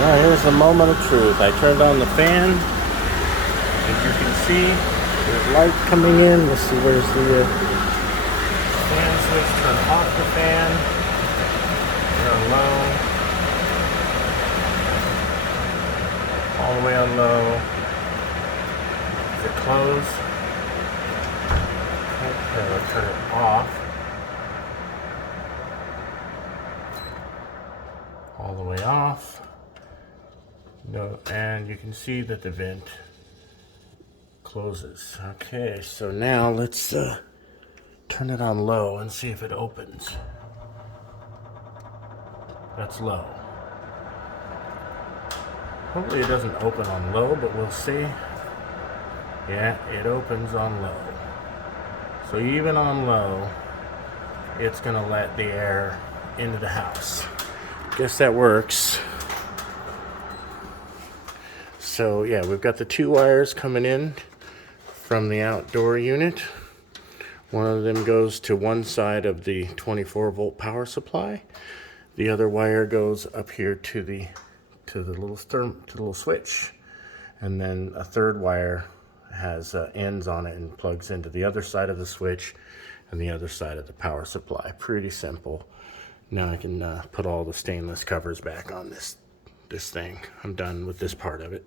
Now here's the moment of truth. I turned on the fan. As you can see, there's light coming in. Let's see, where's the fan switch? Turn off the fan. Turn low. All the way on low. Is it close? Okay, let's turn it off. All the way off. No, and you can see that the vent closes. Okay, so now let's turn it on low and see if it opens. That's low. Hopefully it doesn't open on low, but we'll see. Yeah, it opens on low. So even on low, it's gonna let the air into the house. Guess that works. So yeah, we've got the two wires coming in from the outdoor unit. One of them goes to one side of the 24-volt power supply. The other wire goes up here to the little switch, and then a third wire has ends on it and plugs into the other side of the switch and the other side of the power supply. Pretty simple. Now I can put all the stainless covers back on this thing. I'm done with this part of it.